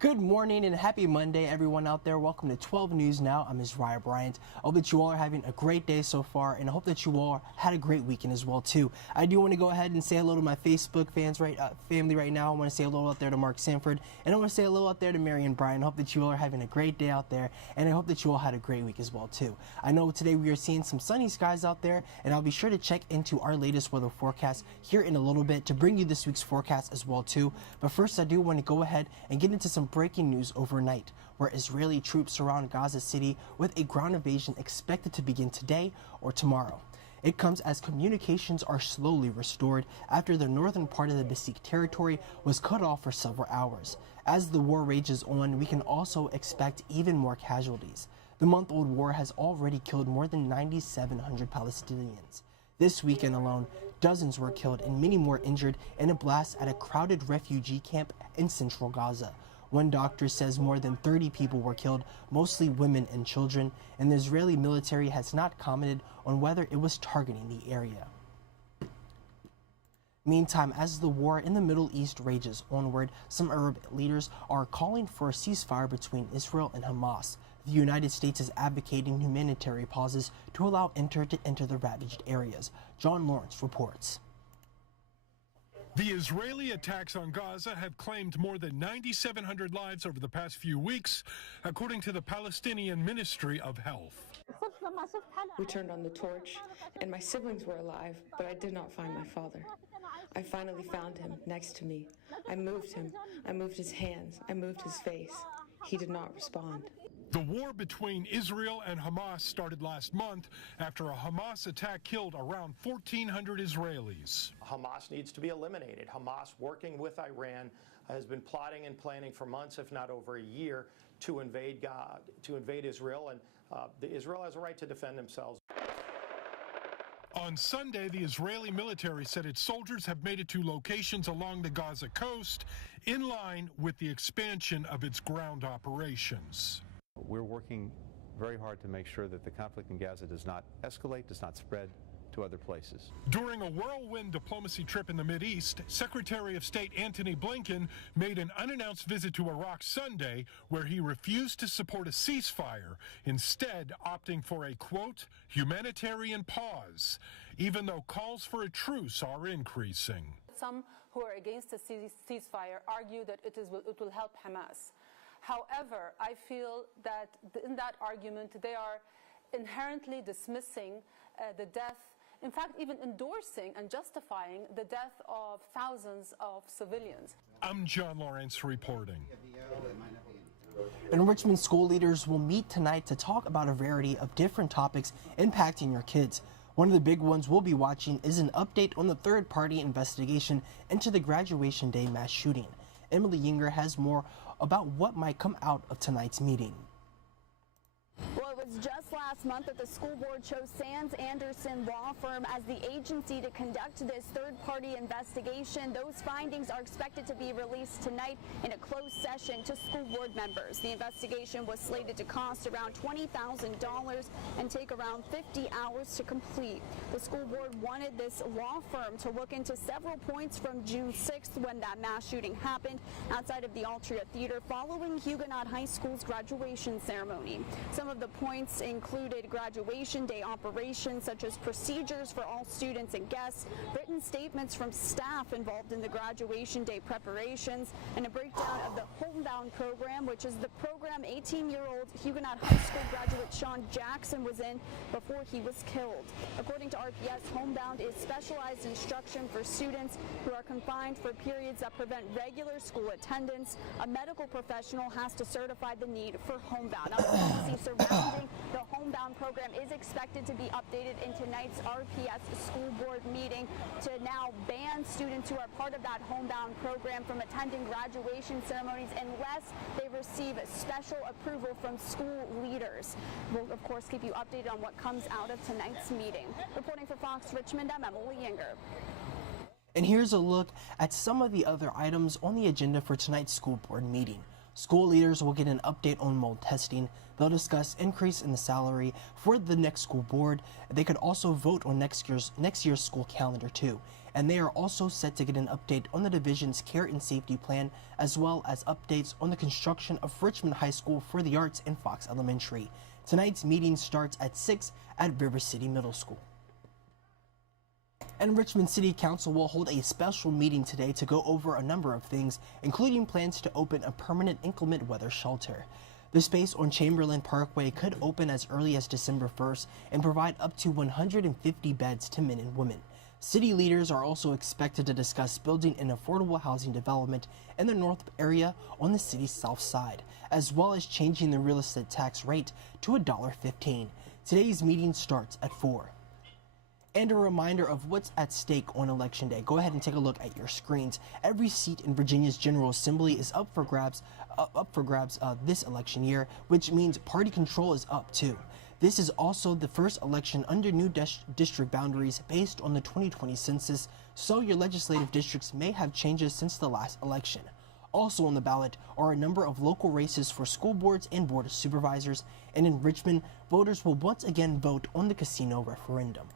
Good morning and happy Monday, everyone out there. Welcome to 12 News Now. I'm Ryan Bryant. I hope that you all are having a great day so far, and I hope that you all had a great weekend as well, too. I do want to go ahead and say hello to my Facebook family right now. I want to say hello out there to Mark Sanford, and I want to say hello out there to Marion Bryan. I hope that you all are having a great day out there, and I hope that you all had a great week as well, too. I know today we are seeing some sunny skies out there, and I'll be sure to check into our latest weather forecast here in a little bit to bring you this week's forecast as well, too. But first, I do want to go ahead and get into some breaking news overnight, where Israeli troops surround Gaza City with a ground invasion expected to begin today or tomorrow. It comes as communications are slowly restored after the northern part of the besieged territory was cut off for several hours. As the war rages on, we can also expect even more casualties. The month-old war has already killed more than 9,700 Palestinians. This weekend alone, dozens were killed and many more injured in a blast at a crowded refugee camp in central Gaza. One doctor says more than 30 people were killed, mostly women and children, and the Israeli military has not commented on whether it was targeting the area. Meantime, as the war in the Middle East rages onward, some Arab leaders are calling for a ceasefire between Israel and Hamas. The United States is advocating humanitarian pauses to allow to enter the ravaged areas. John Lawrence reports. The Israeli attacks on Gaza have claimed more than 9,700 lives over the past few weeks, according to the Palestinian Ministry of Health. We turned on the torch, and my siblings were alive, but I did not find my father. I finally found him next to me. I moved him. I moved his hands. I moved his face. He did not respond. The war between Israel and Hamas started last month after a Hamas attack killed around 1,400 Israelis. Hamas needs to be eliminated. Hamas, working with Iran, has been plotting and planning for months, if not over a year, to invade Israel, and Israel has a right to defend themselves. On Sunday, the Israeli military said its soldiers have made it to locations along the Gaza coast in line with the expansion of its ground operations. We're working very hard to make sure that the conflict in Gaza does not escalate, does not spread to other places. During a whirlwind diplomacy trip in the Mideast, Secretary of State Antony Blinken made an unannounced visit to Iraq Sunday, where he refused to support a ceasefire, instead opting for a, quote, humanitarian pause, even though calls for a truce are increasing. Some who are against a ceasefire argue that it will help Hamas. However, I feel that in that argument, they are inherently dismissing the death, in fact, even endorsing and justifying the death of thousands of civilians. I'm John Lawrence reporting. And Richmond school leaders will meet tonight to talk about a variety of different topics impacting your kids. One of the big ones we'll be watching is an update on the third-party investigation into the graduation day mass shooting. Emily Yinger has more about what might come out of tonight's meeting. Well, it was just last month that the school board chose Sands Anderson Law Firm as the agency to conduct this third-party investigation. Those findings are expected to be released tonight in a closed session to school board members. The investigation was slated to cost around $20,000 and take around 50 hours to complete. The school board wanted this law firm to look into several points from June 6th when that mass shooting happened outside of the Altria Theater following Huguenot High School's graduation ceremony. Some of the points included graduation day operations such as procedures for all students and guests, written statements from staff involved in the graduation day preparations, and a breakdown of the Homebound program, which is the program 18-year-old Huguenot High School graduate Sean Jackson was in before he was killed. According to RPS, Homebound is specialized instruction for students who are confined for periods that prevent regular school attendance. A medical professional has to certify the need for Homebound. Now, the policy surrounding the Homebound program is expected to be updated in tonight's RPS school board meeting to now ban students who are part of that Homebound program from attending graduation ceremonies unless they receive special approval from school leaders. We'll, of course, keep you updated on what comes out of tonight's meeting. Reporting for Fox Richmond, I'm Emily Yinger. And here's a look at some of the other items on the agenda for tonight's school board meeting. School leaders will get an update on mold testing. They'll discuss increase in the salary for the next school board. They could also vote on next year's school calendar too. And they are also set to get an update on the division's care and safety plan, as well as updates on the construction of Richmond High School for the Arts and Fox Elementary. Tonight's meeting starts at 6 at River City Middle School. And Richmond City Council will hold a special meeting today to go over a number of things, including plans to open a permanent inclement weather shelter. The space on Chamberlain Parkway could open as early as December 1st and provide up to 150 beds to men and women. City leaders are also expected to discuss building an affordable housing development in the north area on the city's south side, as well as changing the real estate tax rate to $1.15. Today's meeting starts at 4. And a reminder of what's at stake on Election Day. Go ahead and take a look at your screens. Every seat in Virginia's General Assembly is up for grabs this election year, which means party control is up too. This is also the first election under new district boundaries based on the 2020 census, so your legislative districts may have changes since the last election. Also on the ballot are a number of local races for school boards and board of supervisors, and in Richmond, voters will once again vote on the casino referendum.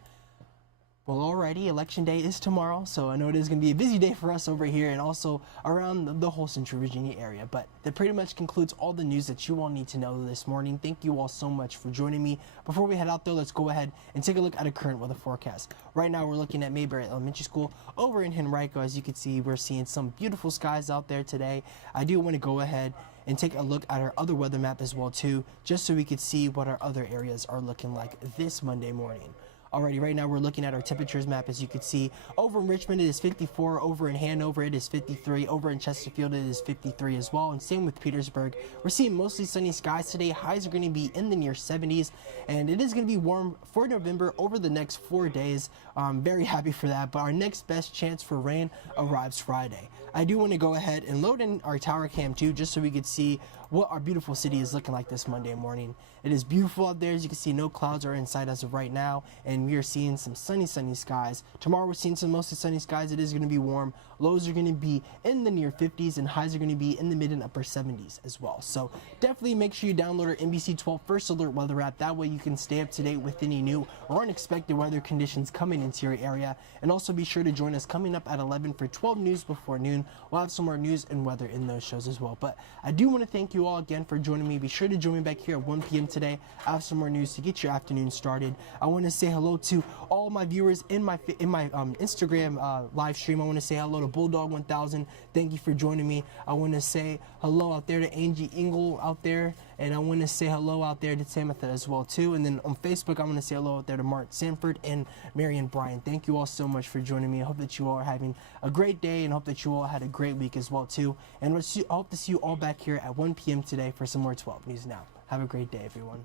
Well, alrighty, Election Day is tomorrow, so I know it is going to be a busy day for us over here and also around the whole Central Virginia area. But that pretty much concludes all the news that you all need to know this morning. Thank you all so much for joining me. Before we head out there, let's go ahead and take a look at a current weather forecast. Right now, we're looking at Mayberry Elementary School over in Henrico. As you can see, we're seeing some beautiful skies out there today. I do want to go ahead and take a look at our other weather map as well, too, just so we could see what our other areas are looking like this Monday morning. Alrighty, right now we're looking at our temperatures map. As you can see, over in Richmond it is 54, over in Hanover it is 53, over in Chesterfield it is 53 as well, and same with Petersburg. We're seeing mostly sunny skies today. Highs are going to be in the near 70s, and it is going to be warm for November over the next 4 days. I'm very happy for that, but our next best chance for rain arrives Friday. I do want to go ahead and load in our tower cam too, just so we could see what our beautiful city is looking like this Monday morning. It is beautiful out there. As you can see, no clouds are in sight as of right now, and we are seeing some sunny skies. Tomorrow we're seeing some mostly sunny skies. It is going to be warm. Lows are going to be in the near 50s, and highs are going to be in the mid and upper 70s as well. So definitely make sure you download our NBC 12 First Alert weather app. That way you can stay up to date with any new or unexpected weather conditions coming into your area. And also be sure to join us coming up at 11 for 12 news before noon. We'll have some more news and weather in those shows as well. But I do want to thank you all again for joining me. Be sure to join me back here at 1 p.m. today. I have some more news to get your afternoon started. I want to say hello to all my viewers in my Instagram live stream. I want to say hello to Bulldog 1000. Thank you for joining me. I want to say hello out there to Angie Engel out there, and I want to say hello out there to Tamitha as well too. And then on Facebook, I want to say hello out there to Mark Sanford and Marion Bryan. Thank you all so much for joining me. I hope that you all are having a great day, and hope that you all had a great week as well too. And I hope to see you all back here at 1 p.m. today for some more 12 News Now. Have a great day, everyone.